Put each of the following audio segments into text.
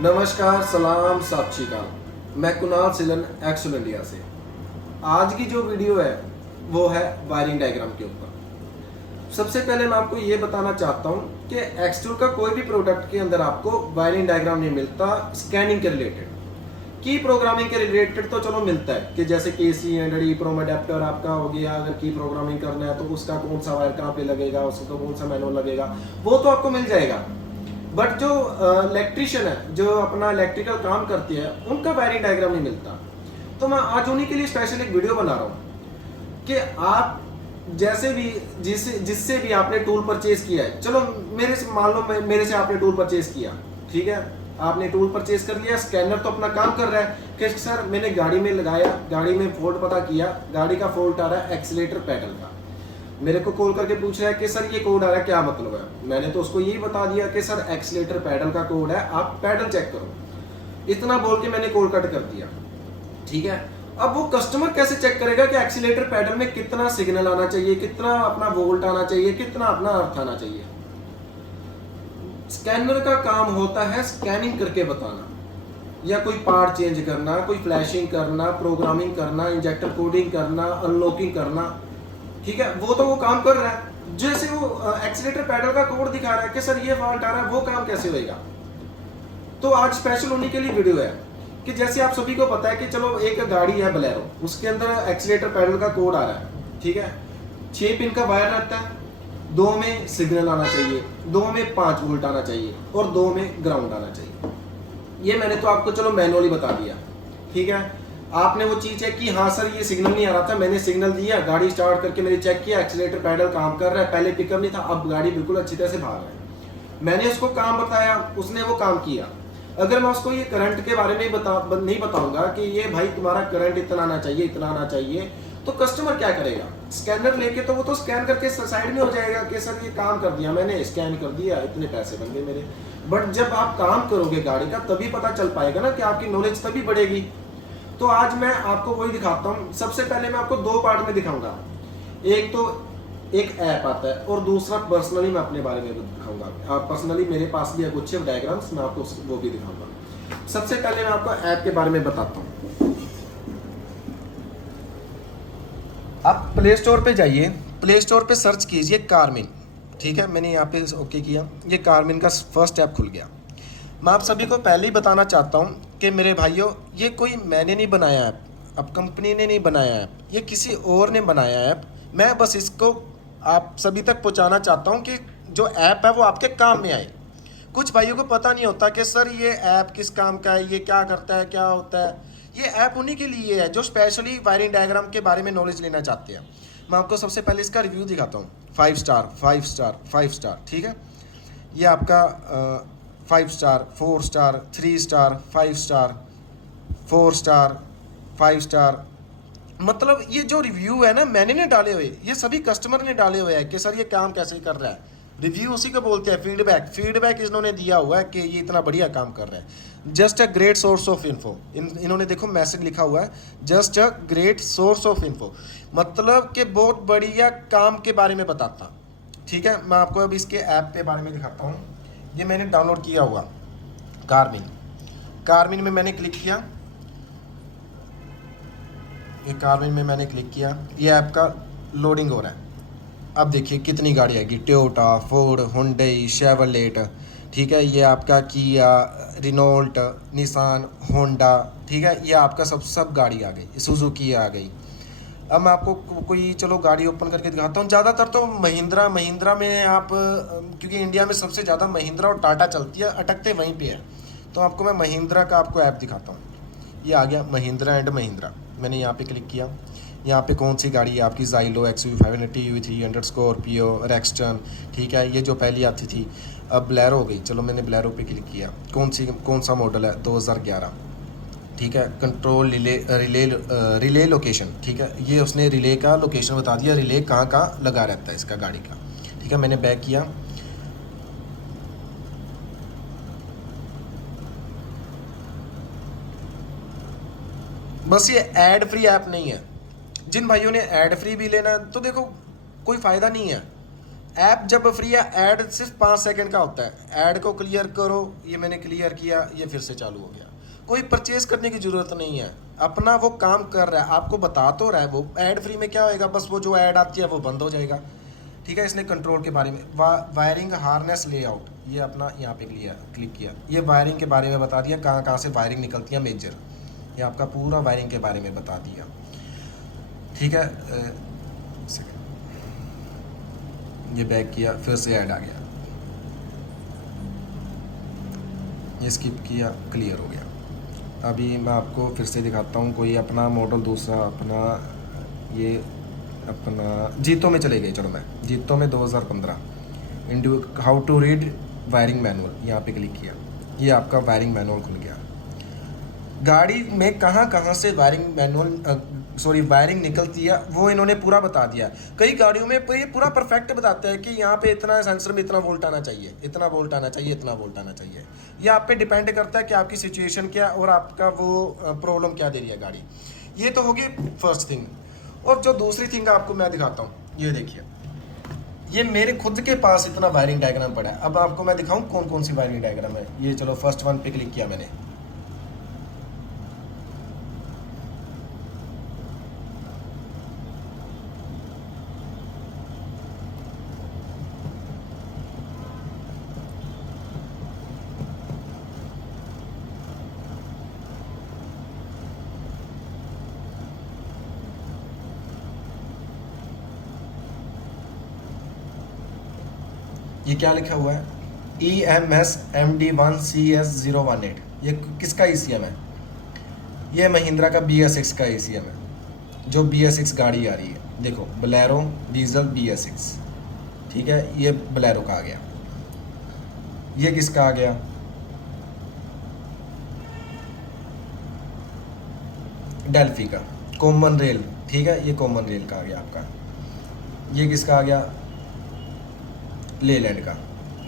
नमस्कार, सलाम, सत श्री अकाल। मैं कुणाल सिलन एक्सल इंडिया से। आज की जो वीडियो है वो है वायरिंग डायग्राम के ऊपर। सबसे पहले मैं आपको ये बताना चाहता हूँ कि एक्सट्रूड का कोई भी प्रोडक्ट के अंदर आपको वायरिंग डायग्राम नहीं मिलता स्कैनिंग के रिलेटेड। की प्रोग्रामिंग के रिलेटेड तो चलो मिलता है कि जैसे केसी एंड प्रोम अडेप्टर आपका हो गया, अगर की प्रोग्रामिंग करना है तो उसका कौन सा वायर कहाँ पे लगेगा, उसका कौन सा मैनुअल लगेगा, वो तो आपको मिल जाएगा। बट जो इलेक्ट्रिशियन है, जो अपना इलेक्ट्रिकल काम करती है, उनका वायरिंग डायग्राम नहीं मिलता। तो मैं आज उन्हीं के लिए स्पेशल एक वीडियो बना रहा हूँ कि आप जैसे भी जिससे भी आपने टूल परचेज किया है, चलो मेरे से मान लो मेरे से आपने टूल परचेज किया, ठीक है, आपने टूल परचेज कर लिया, स्कैनर तो अपना काम कर रहा है कि सर मैंने गाड़ी में लगाया, गाड़ी में फॉल्ट पता किया, गाड़ी का फॉल्ट आ रहा है एक्सीलेटर पैडल का। मेरे को कॉल करके पूछ रहा है कि सर ये कोड आ रहा है, क्या मतलब है। मैंने तो उसको यही बता दिया कि सर एक्सीलेटर पैडल का कोड है, आप पैडल चेक करो। इतना बोल के मैंने कॉल कट कर दिया, ठीक है। अब वो कस्टमर कैसे चेक करेगा कि एक्सीलेटर पैडल में कितना सिग्नल आना चाहिए, कितना अपना वोल्ट आना चाहिए, कितना अपना अर्थ आना चाहिए। स्कैनर का काम होता है स्कैनिंग करके बताना, या कोई पार्ट चेंज करना, कोई फ्लैशिंग करना, प्रोग्रामिंग करना, इंजेक्टर कोडिंग करना, अनलॉकिंग करना, ठीक है। वो तो वो काम कर रहा है। जैसे वो एक्सीलेटर पैडल का कोड दिखा रहा है कि सर ये फॉल्ट आ रहा है, वो काम कैसे होएगा। तो आज स्पेशल उन्हीं के लिए वीडियो है कि जैसे आप सभी को पता है कि चलो एक गाड़ी है बलेरो, उसके अंदर एक्सीलेटर पैडल का कोड आ रहा है, ठीक है। 6 पिन का वायर रहता है, 2 में सिग्नल आना चाहिए, 2 में 5 वोल्ट आना चाहिए और 2 में ग्राउंड आना चाहिए। ये मैंने तो आपको चलो मैनुअली बता दिया, ठीक है। आपने वो चीज चेक की, हाँ सर ये सिग्नल नहीं आ रहा था, मैंने सिग्नल दिया, गाड़ी स्टार्ट करके मैंने चेक किया, एक्सीलेटर पैडल काम कर रहा है, पहले पिकअप नहीं था, अब गाड़ी बिल्कुल अच्छी तरह से भाग रहा है। मैंने उसको काम बताया, उसने वो काम किया। अगर मैं उसको ये करंट के बारे में नहीं बताऊंगा कि ये भाई तुम्हारा करंट इतना आना चाहिए, इतना आना चाहिए, तो कस्टमर क्या करेगा। स्कैनर लेके तो वो तो स्कैन करके साइड में हो जाएगा कि सर ये काम कर दिया मैंने, स्कैन कर दिया, इतने पैसे बन गए मेरे। बट जब आप काम करोगे गाड़ी का, तभी पता चल पाएगा ना कि आपकी नॉलेज तभी बढ़ेगी। तो आज मैं आपको वही दिखाता हूँ। सबसे पहले मैं आपको 2 पार्ट में दिखाऊंगा। एक तो एक ऐप आता है और दूसरा पर्सनली मैं अपने बारे में दिखाऊंगा। पर्सनली मेरे पास भी है कुछ डायग्राम्स, मैं आपको वो भी दिखाऊंगा। सबसे पहले मैं आपको ऐप के बारे में बताता हूँ। आप प्ले स्टोर पे जाइए, प्ले स्टोर पे सर्च कीजिए कारमिन, ठीक है। मैंने यहाँ पे ओके किया, ये कारमिन का फर्स्ट ऐप खुल गया। मैं आप सभी को पहले ही बताना चाहता हूँ कि मेरे भाइयों, ये कोई मैंने नहीं बनाया ऐप, अब कंपनी ने नहीं बनाया ऐप, ये किसी और ने बनाया ऐप। मैं बस इसको आप सभी तक पहुँचाना चाहता हूँ कि जो ऐप है वो आपके काम में आए। कुछ भाइयों को पता नहीं होता कि सर ये ऐप किस काम का है, ये क्या करता है, क्या होता है। ये ऐप उन्हीं के लिए है जो स्पेशली वायरिंग डायग्राम के बारे में नॉलेज लेना चाहते हैं। मैं आपको सबसे पहले इसका रिव्यू दिखाता हूँ। 5 स्टार 5 स्टार 5 स्टार, ठीक है। ये आपका 5 star 4 star 3 star 5 star 4 star 5 star. मतलब ये जो रिव्यू है ना, मैंने नहीं डाले हुए, ये सभी कस्टमर ने डाले हुए हैं कि सर ये काम कैसे कर रहा है। रिव्यू उसी को बोलते हैं फीडबैक। फीडबैक इन्होंने दिया हुआ है कि ये इतना बढ़िया काम कर रहा है। Just a great source of info, इन्होंने देखो मैसेज लिखा हुआ है, just a great source of info, मतलब कि बहुत बढ़िया काम के बारे में बताता, ठीक है। मैं आपको अब इसके ऐप के बारे में दिखाता हूँ। ये मैंने डाउनलोड किया हुआ कारमिन। कारमिन में मैंने क्लिक किया, ये कारमिन में मैंने क्लिक किया, ये ऐप का लोडिंग हो रहा है। अब देखिए कितनी गाड़ी आएगी, टोयोटा, फोर्ड, हुंडई, शेवरलेट, ठीक है। ये आपका किया, रिनोल्ट, निसान, होंडा, ठीक है। ये आपका सब गाड़ी आ गई, सुजुकी आ गई। अब मैं आपको कोई चलो गाड़ी ओपन करके दिखाता हूँ। ज़्यादातर तो महिंद्रा में आप, क्योंकि इंडिया में सबसे ज़्यादा महिंद्रा और टाटा चलती है, अटकते वहीं पे है। तो आपको मैं महिंद्रा का आपको ऐप दिखाता हूँ। ये आ गया महिंद्रा एंड महिंद्रा, मैंने यहाँ पे क्लिक किया। यहाँ पे कौन सी गाड़ी है आपकी, Xylo, XUV500, UV300, Scorpio, Rexton, ठीक है। ये जो पहली आती थी, अब ब्लैरो हो गई। चलो मैंने ब्लैरो पे क्लिक किया। कौन सा मॉडल है, 2011, ठीक है। कंट्रोल रिले लोकेशन, ठीक है। ये उसने रिले का लोकेशन बता दिया, रिले कहाँ कहाँ लगा रहता है इसका गाड़ी का, ठीक है। मैंने बैक किया, बस ये एड फ्री ऐप नहीं है। जिन भाइयों ने एड फ्री भी लेना है तो देखो कोई फ़ायदा नहीं है, ऐप जब फ्री है, ऐड सिर्फ 5 सेकंड का होता है। ऐड को क्लियर करो, ये मैंने क्लियर किया, ये फिर से चालू हो गया। कोई परचेज करने की ज़रूरत नहीं है, अपना वो काम कर रहा है, आपको बता तो रहा है। वो ऐड फ्री में क्या होएगा, बस वो जो ऐड आती है वो बंद हो जाएगा। ठीक है, इसने कंट्रोल के बारे में वायरिंग हार्नेस लेआउट, ये अपना यहाँ पे क्लिक किया, ये वायरिंग के बारे में बता दिया, कहाँ कहाँ से वायरिंग निकलती है मेजर, ये आपका पूरा वायरिंग के बारे में बता दिया। ठीक है, ये बैक किया, फिर से ऐड आ गया, ये स्किप किया, क्लियर हो गया। अभी मैं आपको फिर से दिखाता हूँ कोई अपना मॉडल दूसरा, अपना ये अपना जीतो में चले गए। चलो मैं जीतो में 2015 इंडू how to read wiring manual, यहाँ पे क्लिक किया, ये आपका वायरिंग मैनुअल खुल गया। गाड़ी में कहाँ कहाँ से वायरिंग मैनुअल वायरिंग निकलती है वो इन्होंने पूरा बता दिया। कई गाड़ियों में ये पूरा परफेक्ट बताता है कि यहाँ पे इतना सेंसर में इतना वोल्ट आना चाहिए, इतना वोल्ट आना चाहिए, इतना वोल्ट आना चाहिए। ये आप पे डिपेंड करता है कि आपकी सिचुएशन क्या और आपका वो प्रॉब्लम क्या दे रही है गाड़ी। ये तो होगी फर्स्ट थिंग। और जो दूसरी थिंग आपको मैं दिखाता हूँ, ये देखिए, ये मेरे खुद के पास इतना वायरिंग डायग्राम पड़ा है। अब आपको मैं दिखाऊँ कौन कौन सी वायरिंग डायग्राम है। ये चलो फर्स्ट वन पे क्लिक किया मैंने, ये क्या लिखा हुआ है, EMS MD1CS018, ये किसका ECM है? ये महिंद्रा का BS6 का ECM है, जो BS6 गाड़ी आ रही है। देखो बोलेरो डीजल BS6, ठीक है, ये बोलेरो का आ गया। ये किसका आ गया, डेल्फी का, कॉमन रेल, ठीक है, ये कॉमन रेल का आ गया आपका। ये किसका आ गया, लेलैंड का।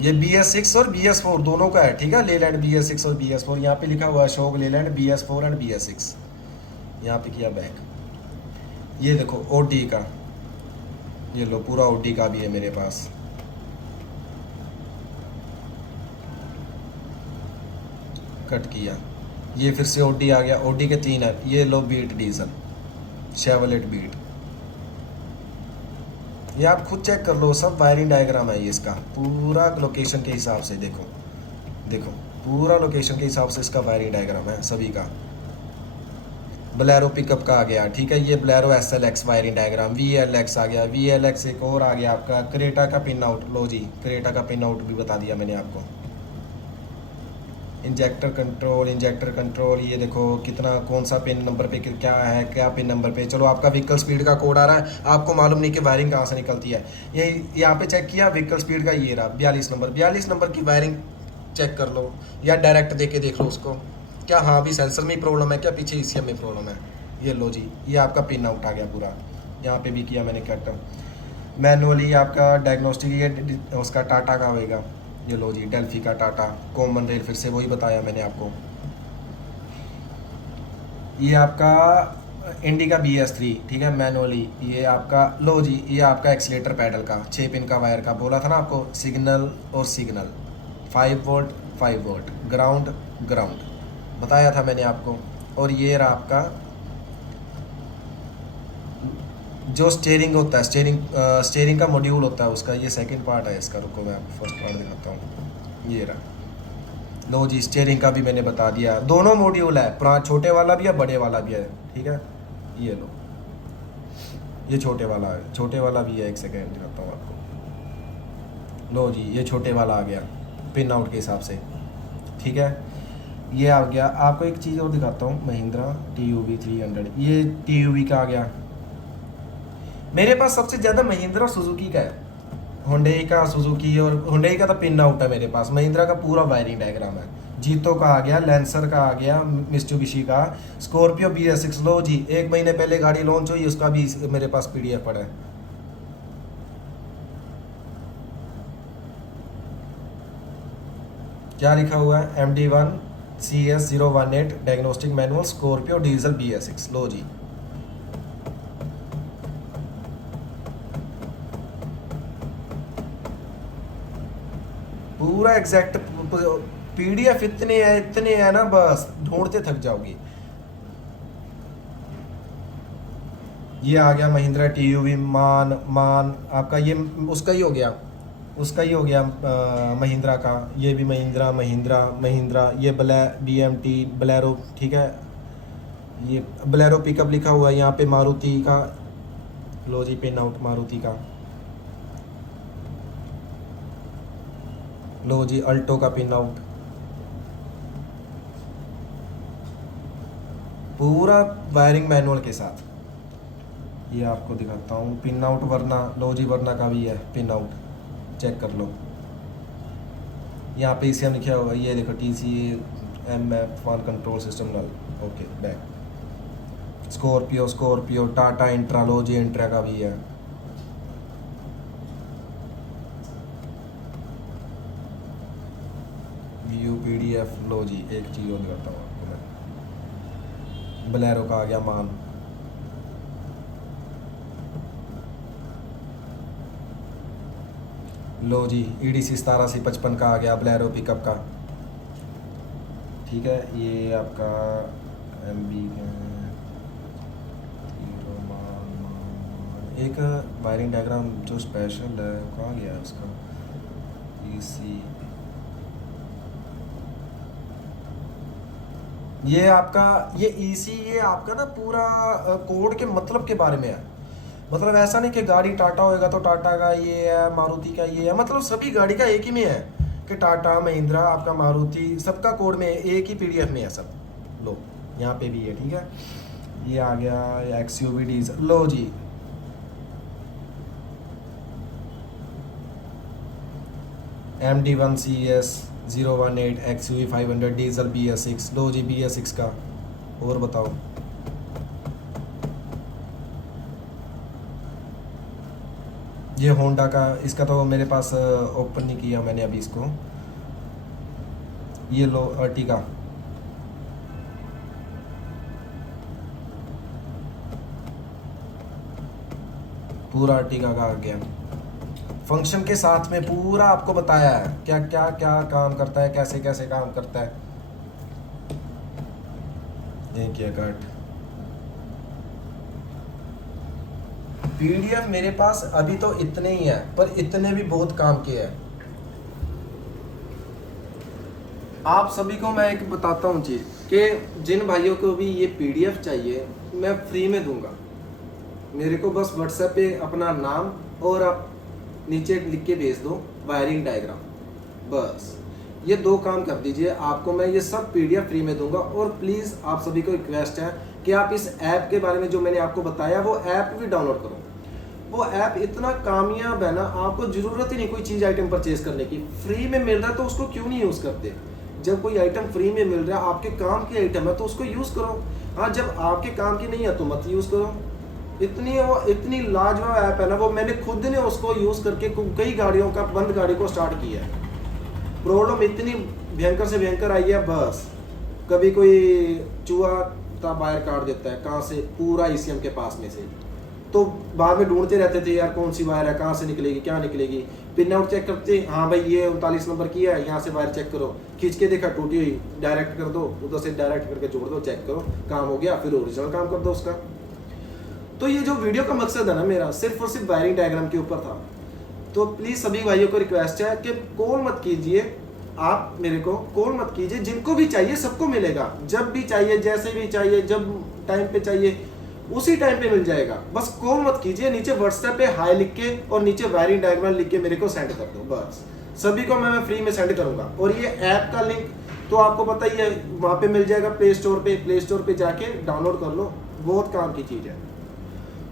ये BS6 और BS4 दोनों का है, ठीक है, लेलैंड BS6 और BS4। यहाँ पे लिखा हुआ है Ashok Leyland BS4 and BS6, यहाँ पे किया बैक। ये देखो OD का, ये लो पूरा OD का भी है मेरे पास। कट किया, ये फिर से OD आ गया, OD के 3 है। ये लो बीट डीजल, शेवलेट बीट, ये आप खुद चेक कर लो, सब वायरिंग डायग्राम है ये इसका पूरा लोकेशन के हिसाब से। देखो देखो पूरा लोकेशन के हिसाब से इसका वायरिंग डायग्राम है सभी का। बोलेरो पिकअप का आ गया, ठीक है, ये Bolero SLX wiring diagram, VLX आ गया, VLX एक और आ गया आपका, क्रेटा का पिन आउट, लो जी क्रेटा का पिन आउट भी बता दिया मैंने आपको। इंजेक्टर कंट्रोल, ये देखो कितना कौन सा पिन नंबर पे क्या है, क्या पिन नंबर पे। चलो आपका व्हीकल स्पीड का कोड आ रहा है, आपको मालूम नहीं कि वायरिंग कहाँ से निकलती है। ये यहाँ पे चेक किया व्हीकल स्पीड का, ये रहा 42 नंबर की वायरिंग चेक कर लो, या डायरेक्ट दे के देख लो उसको, क्या हाँ भी सेंसर में प्रॉब्लम है, क्या पीछे ECM में प्रॉब्लम है। ये लो जी, ये आपका पिन आउट आ गया पूरा, यहाँ पे भी किया मैंने कट। मैनुअली आपका डायग्नोस्टिक ये उसका टाटा का होएगा, ये लो जी डेल्फी का टाटा, कॉमन रेल फिर से वही बताया मैंने आपको। ये आपका इंडी का BS3, ठीक है, मैनुअली। ये आपका लो जी, ये आपका एक्सीलेटर पैडल का 6 पिन का वायर का, बोला था ना आपको, सिग्नल और signal, 5 volt 5 volt, ground ground बताया था मैंने आपको। और ये रहा आपका जो स्टेयरिंग होता है, स्टेयरिंग का मॉड्यूल होता है उसका, ये सेकंड पार्ट है इसका। रुको मैं आपको फर्स्ट पार्ट दिखाता हूँ, ये रहा लो जी, स्टेयरिंग का भी मैंने बता दिया, दोनों मॉड्यूल है, छोटे वाला भी है बड़े वाला भी है, ठीक है। ये लो, ये छोटे वाला है, छोटे वाला भी है, एक सेकेंड दिखाता हूँ आपको। लो जी, ये छोटे वाला आ गया पिन आउट के हिसाब से, ठीक है। ये आ गया, आपको एक चीज़ और दिखाता हूँ, महिंद्रा TUV 300, ये TUV का आ गया। मेरे पास सबसे ज़्यादा महिंद्रा सुजुकी का है, हुंडई का सुजुकी, और हुंडई का तो पिन आउट है मेरे पास। महिंद्रा का पूरा वायरिंग डायग्राम है, जीतो का आ गया, लैंसर का आ गया, मित्सुबिशी का, स्कॉर्पियो BS6। लो जी, 1 महीने पहले गाड़ी लॉन्च हुई, उसका भी मेरे पास PDF पड़ा है। क्या लिखा हुआ है, MD1CS018 diagnostic manual Scorpio diesel BS6। लो जी, पूरा एग्जैक्ट पीडीएफ इतने है ना, बस ढूंढते थक जाओगी। ये आ गया महिंद्रा टीयूवी मान मान आपका, ये उसका ही हो गया, महिंद्रा का। ये भी महिंद्रा ये BMT बलेरो, ठीक है। ये बलेरो पिकअप लिखा हुआ है यहाँ पे, मारुति का। लो जी पिन आउट मारुति का। लो जी अल्टो का पिन आउट, पूरा वायरिंग मैनुअल के साथ। ये आपको दिखाता हूँ पिन आउट। वरना लो जी वरना का भी है पिन आउट, चेक कर लो। यहाँ पे इसे लिखा हुआ है, ये देखो TCMF1 control system null. Okay back. Scorpio Tata Intra, लो जी इंट्रा का भी है। PDF, लो जी एक चीज़ और दिखाता हूँ आपको मैं। बलेरो का आ गया मान। लो जी EDC 1755 का आ गया बलेरो पिकअप का, ठीक है। ये आपका MB एक वायरिंग डायग्राम जो स्पेशल है, कहाँ गया उसका। EC ये आपका ये EC ये आपका ना पूरा कोड के मतलब के बारे में है। मतलब ऐसा नहीं कि गाड़ी टाटा होएगा तो टाटा का ये है, मारुति का ये है, मतलब सभी गाड़ी का एक ही में है कि टाटा महिंद्रा आपका मारुति सबका कोड में एक ही PDF में है सब। लो यहाँ पे भी है, ठीक है। ये आ गया XUV डीजल, लो जी MD1 CS 018 XUV 500 diesel BS6, लो जी BS6 का। और बताओ। ये होंडा का, इसका तो मेरे पास ओपन नहीं किया मैंने अभी इसको। ये लो अर्टिगा, पूरा अर्टिगा का आ गया। फंक्शन के साथ में पूरा आपको बताया है क्या क्या क्या काम करता है, कैसे कैसे काम करता है। ये क्या कट PDF मेरे पास अभी तो इतने ही है, पर इतने भी बहुत काम के हैं। आप सभी को मैं एक बताता हूँ चीज़ कि जिन भाइयों को भी ये PDF चाहिए मैं फ्री में दूंगा। मेरे को बस WhatsApp पे अपना नाम और आप नीचे लिख के भेज दो वायरिंग डायग्राम, बस ये 2 काम कर दीजिए, आपको मैं ये सब PDF फ्री में दूंगा। और प्लीज़ आप सभी को रिक्वेस्ट है कि आप इस ऐप के बारे में जो मैंने आपको बताया वो ऐप भी डाउनलोड करो। वो ऐप इतना कामयाब है ना, आपको ज़रूरत ही नहीं कोई चीज़ आइटम परचेज करने की, फ्री में मिल रहा है तो उसको क्यों नहीं यूज़ करते। जब कोई आइटम फ्री में मिल रहा है, आपके काम की आइटम है तो उसको यूज़ करो। हाँ, जब आपके काम की नहीं है तो मत यूज़ करो। इतनी लाजवाब ऐप है ना, वो मैंने खुद ने उसको यूज़ करके कई गाड़ियों का बंद गाड़ी को स्टार्ट किया है। प्रॉब्लम इतनी भयंकर से भयंकर आई है, बस कभी कोई चूहा बाहर काट देता है, कहाँ से, पूरा ECM के पास में से, तो बाद में ढूंढते रहते थे यार कौन सी वायर है, कहाँ से निकलेगी, क्या निकलेगी। पिन आउट चेक करते, हाँ भाई ये 39 नंबर की है, यहाँ से वायर चेक करो, खींच के देखा टूटी हुई, डायरेक्ट कर दो, उधर से डायरेक्ट करके जोड़ दो, चेक करो, काम हो गया, फिर ओरिजिनल काम कर दो उसका। तो ये जो वीडियो का मकसद है ना मेरा, सिर्फ और सिर्फ वायरिंग डायग्राम के ऊपर था। तो प्लीज़ सभी भाइयों को रिक्वेस्ट है कि कॉल मत कीजिए, आप मेरे को कॉल मत कीजिए। जिनको भी चाहिए सबको मिलेगा, जब भी चाहिए, जैसे भी चाहिए, जब टाइम पे चाहिए उसी टाइम पे मिल जाएगा। बस कॉल मत कीजिए, नीचे WhatsApp पे हाई लिख के और नीचे वायरिंग डायग्राम लिख के मेरे को सेंड कर दो, बस सभी को मैं फ्री में सेंड करूंगा। और ये ऐप का लिंक तो आपको पता ही है, वहाँ पे मिल जाएगा प्ले स्टोर पे जाके डाउनलोड कर लो, बहुत काम की चीज़ है।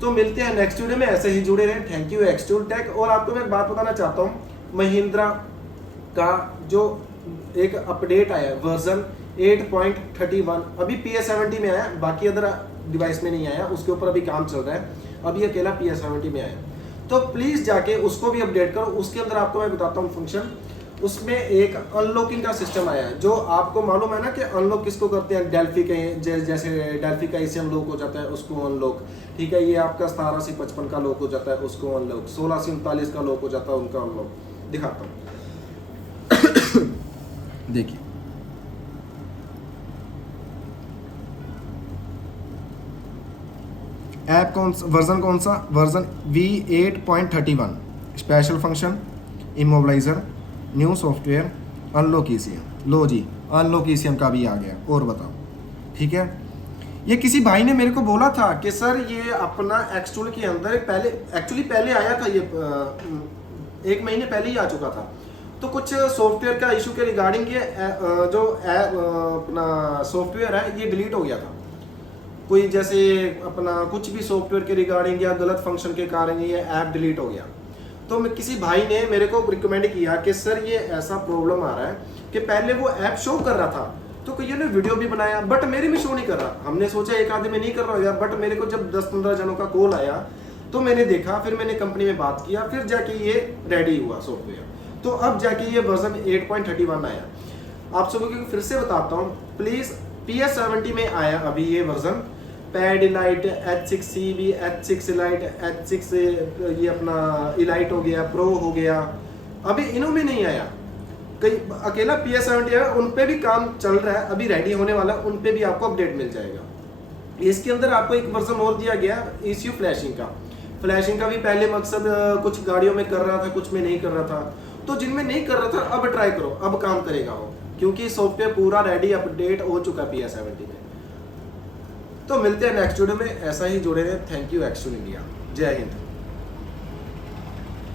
तो मिलते हैं नेक्स्ट वीडियो में, ऐसे ही जुड़े रहें। Thank you Extrude Tech. और आपको मैं एक बात बताना चाहता हूँ, महिंद्रा का जो एक अपडेट आया वर्जन 8.31 अभी PS70 में आया, बाकी अदर डिवाइस में नहीं आया, उसके ऊपर अभी काम चल रहा है, अभी अकेला PS70 में आया। तो प्लीज़ जाके उसको भी अपडेट करो। उसके अंदर आपको मैं बताता हूँ फंक्शन, उसमें एक अनलॉकिंग का सिस्टम आया है, जो आपको मालूम है ना कि अनलॉक किसको करते हैं, डेल्फी के, जैसे डेल्फी का इसे अनलॉक हो जाता है उसको अनलॉक, ठीक है। ये आपका 17 से 55 का लॉक हो जाता है उसको अनलॉक, 16 से 39 का लॉक हो जाता है उनका अनलॉक। दिखाता हूँ देखिए ऐप वर्जन कौन सा, version V8.31, special function, immobiliser, new software, unlock ECM. लो जी, अनलॉक ईसीएम का भी आ गया। और बताओ, ठीक है। ये किसी भाई ने मेरे को बोला था कि सर ये अपना एक्सटूल के अंदर पहले आया था, ये 1 महीने पहले ही आ चुका था। तो कुछ सॉफ्टवेयर का इशू के रिगार्डिंग ये जो अपना सॉफ्टवेयर है ये डिलीट हो गया था। कोई जैसे अपना कुछ भी सॉफ्टवेयर के रिगार्डिंग या गलत फंक्शन के कारण ये ऐप डिलीट हो गया। तो मैं किसी भाई ने मेरे को रिकमेंड किया कि सर ये ऐसा प्रॉब्लम आ रहा है कि पहले वो ऐप शो कर रहा था, तो कईयों ने वीडियो भी बनाया, बट मेरे में शो नहीं कर रहा। हमने सोचा एक आधे में नहीं कर रहा होगा, बट मेरे को जब 10-15 जनों का कॉल आया तो मैंने देखा, फिर मैंने कंपनी में बात किया, फिर जाके ये रेडी हुआ सॉफ्टवेयर। तो अब जाके ये वर्जन 8.31 आया। आप सबको फिर से बताता हूँ प्लीज, PS70 में आया अभी ये version, pad elite, H6CB, H6 elite, H6 ये अपना इलाइट हो गया, प्रो हो गया, अभी इनों में नहीं आया। कई अकेला PS70 है, उन पे भी काम चल रहा है, अभी रेडी होने वाला है, उन पे भी आपको अपडेट मिल जाएगा। इसके अंदर आपको एक वर्जन और दिया गया ECU फ्लैशिंग का। फ्लैशिंग का भी पहले मकसद कुछ गाड़ियों में कर रहा था, कुछ में नहीं कर रहा था। तो जिनमें नहीं कर रहा था अब ट्राई करो, अब काम करेगा वो, क्योंकि सॉफ्टवेयर पूरा रेडी अपडेट हो चुका है PS70 में। तो मिलते हैं नेक्स्ट वीडियो में, ऐसा ही जुड़े रहें। Thank you Xtool India. जय हिंद।